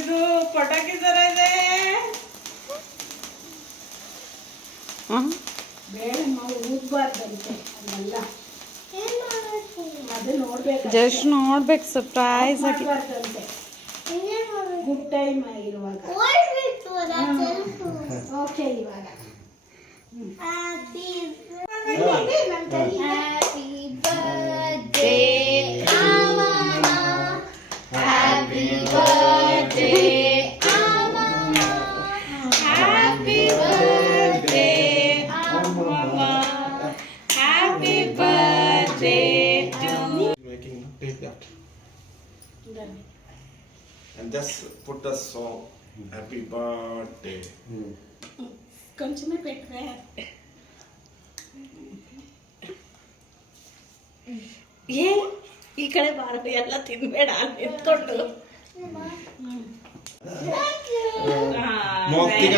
ಇದು ಪಟಾಕಿ ತರ ಇದೆ. ಬೇಡಮ್ಮ ಊದ್ಬಾರ್ದಂತೆ ಅದೆಲ್ಲ. ಅದು ನೋಡ್ಬೇಕು, ಜಸ್ಟ್ ನೋಡ್ಬೇಕು ಸರ್ಪ್ರೈಸ್ ಆಗಿ. ಗುಡ್ ಟೈಮ್ ಇರುವಾಗ. ಓಕೆ ಇವಾಗ Happy birthday, Amma. Happy birthday, Amma. Happy birthday, Amma. Happy birthday to you. Making take that and just put the song happy birthday. కొంచెమే పెట్టవే. ಏ ಈ ಕಡೆ ಬಾರದು, ಎಲ್ಲ ತಿನ್ಬೇಡ ನಿಂತ್ಕೊಂಡು. Moktiga